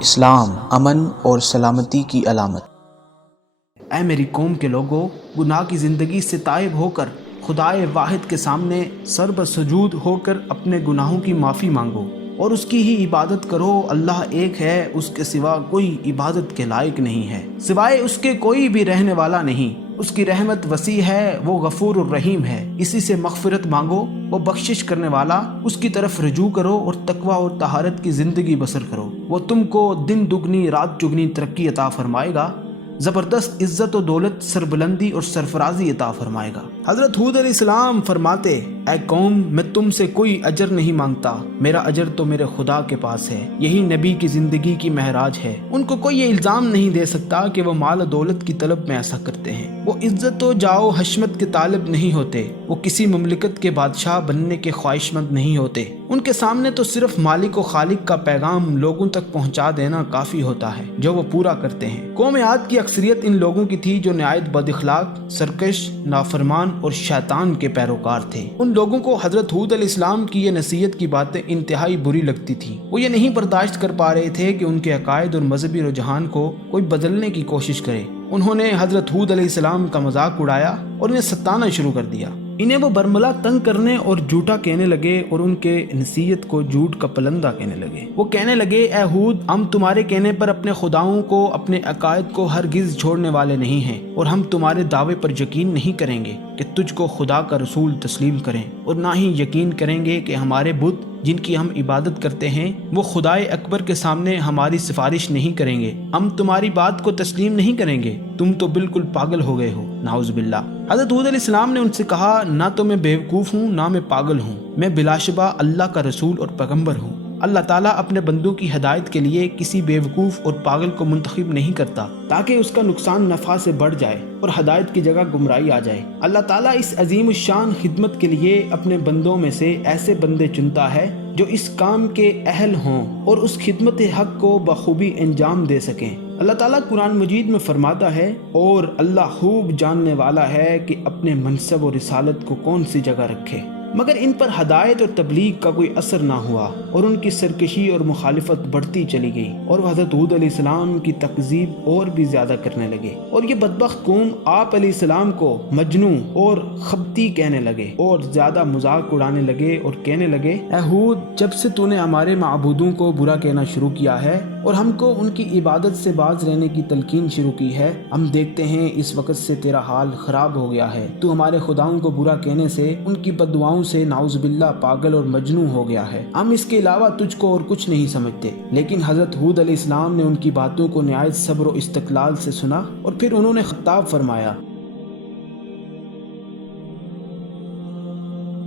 اسلام امن اور سلامتی کی علامت۔ اے میری قوم کے لوگوں، گناہ کی زندگی سے تائب ہو کر خدائے واحد کے سامنے سر بسجود ہو کر اپنے گناہوں کی معافی مانگو اور اس کی ہی عبادت کرو۔ اللہ ایک ہے، اس کے سوا کوئی عبادت کے لائق نہیں ہے، سوائے اس کے کوئی بھی رہنے والا نہیں۔ اس کی رحمت وسیع ہے، وہ غفور الرحیم ہے، اسی سے مغفرت مانگو، وہ بخشش کرنے والا، اس کی طرف رجوع کرو اور تقوی اور طہارت کی زندگی بسر کرو۔ وہ تم کو دن دگنی رات چگنی ترقی عطا فرمائے گا، زبردست عزت و دولت، سربلندی اور سرفرازی عطا فرمائے گا۔ حضرت ہود علیہ السلام فرماتے، اے قوم، میں تم سے کوئی اجر نہیں مانگتا، میرا اجر تو میرے خدا کے پاس ہے۔ یہی نبی کی زندگی کی معراج ہے۔ ان کو کوئی یہ الزام نہیں دے سکتا کہ وہ مال و دولت کی طلب میں ایسا کرتے ہیں۔ وہ عزت و جاہ و حشمت کے طالب نہیں ہوتے، وہ کسی مملکت کے بادشاہ بننے کے خواہش مند نہیں ہوتے۔ ان کے سامنے تو صرف مالک و خالق کا پیغام لوگوں تک پہنچا دینا کافی ہوتا ہے، جو وہ پورا کرتے ہیں۔ قوم عاد کی اکثریت ان لوگوں کی تھی جو نہایت بد اخلاق، سرکش، نافرمان اور شیطان کے پیروکار تھے۔ ان لوگوں کو حضرت ہود علیہ السلام کی یہ نصیحت کی باتیں انتہائی بری لگتی تھیں۔ وہ یہ نہیں برداشت کر پا رہے تھے کہ ان کے عقائد اور مذہبی رجحان کو کوئی بدلنے کی کوشش کرے۔ انہوں نے حضرت ہود علیہ السلام کا مذاق اڑایا اور انہیں ستانا شروع کر دیا۔ انہیں وہ برملا تنگ کرنے اور جھوٹا کہنے لگے اور ان کے نصیحت کو جھوٹ کا پلندہ کہنے لگے۔ وہ کہنے لگے، اے ہود، ہم تمہارے کہنے پر اپنے خداؤں کو، اپنے عقائد کو ہرگز چھوڑنے والے نہیں ہیں، اور ہم تمہارے دعوے پر یقین نہیں کریں گے کہ تجھ کو خدا کا رسول تسلیم کریں، اور نہ ہی یقین کریں گے کہ ہمارے بت جن کی ہم عبادت کرتے ہیں وہ خدائے اکبر کے سامنے ہماری سفارش نہیں کریں گے۔ ہم تمہاری بات کو تسلیم نہیں کریں گے، تم تو بالکل پاگل ہو گئے ہو، نعوذ باللہ۔ حضرت ہود علیہ السلام نے ان سے کہا، نہ تو میں بیوقوف ہوں نہ میں پاگل ہوں، میں بلا شبہ اللہ کا رسول اور پیغمبر ہوں۔ اللہ تعالیٰ اپنے بندوں کی ہدایت کے لیے کسی بیوقوف اور پاگل کو منتخب نہیں کرتا تاکہ اس کا نقصان نفع سے بڑھ جائے اور ہدایت کی جگہ گمراہی آ جائے۔ اللہ تعالیٰ اس عظیم الشان خدمت کے لیے اپنے بندوں میں سے ایسے بندے چنتا ہے جو اس کام کے اہل ہوں اور اس خدمت حق کو بخوبی انجام دے سکیں۔ اللہ تعالیٰ قرآن مجید میں فرماتا ہے، اور اللہ خوب جاننے والا ہے کہ اپنے منصب و رسالت کو کون سی جگہ رکھے، مگر ان پر ہدایت اور تبلیغ کا کوئی اثر نہ ہوا اور ان کی سرکشی اور مخالفت بڑھتی چلی گئی، اور وہ حضرت ہود علیہ السلام کی تکذیب اور بھی زیادہ کرنے لگے، اور یہ بدبخت قوم آپ علیہ السلام کو مجنوں اور خبتی کہنے لگے اور زیادہ مذاق اڑانے لگے اور کہنے لگے، اے ہود، جب سے تو نے ہمارے معبودوں کو برا کہنا شروع کیا ہے اور ہم کو ان کی عبادت سے باز رہنے کی تلقین شروع کی ہے، ہم دیکھتے ہیں اس وقت سے تیرا حال خراب ہو گیا ہے۔ تو ہمارے خداؤں کو برا کہنے سے، ان کی بددعاؤں سے نعوذ باللہ پاگل اور مجنوں ہو گیا ہے۔ ہم اس کے علاوہ تجھ کو اور کچھ نہیں سمجھتے۔ لیکن حضرت ہود علیہ السلام نے ان کی باتوں کو نہایت صبر و استقلال سے سنا، اور پھر انہوں نے خطاب فرمایا،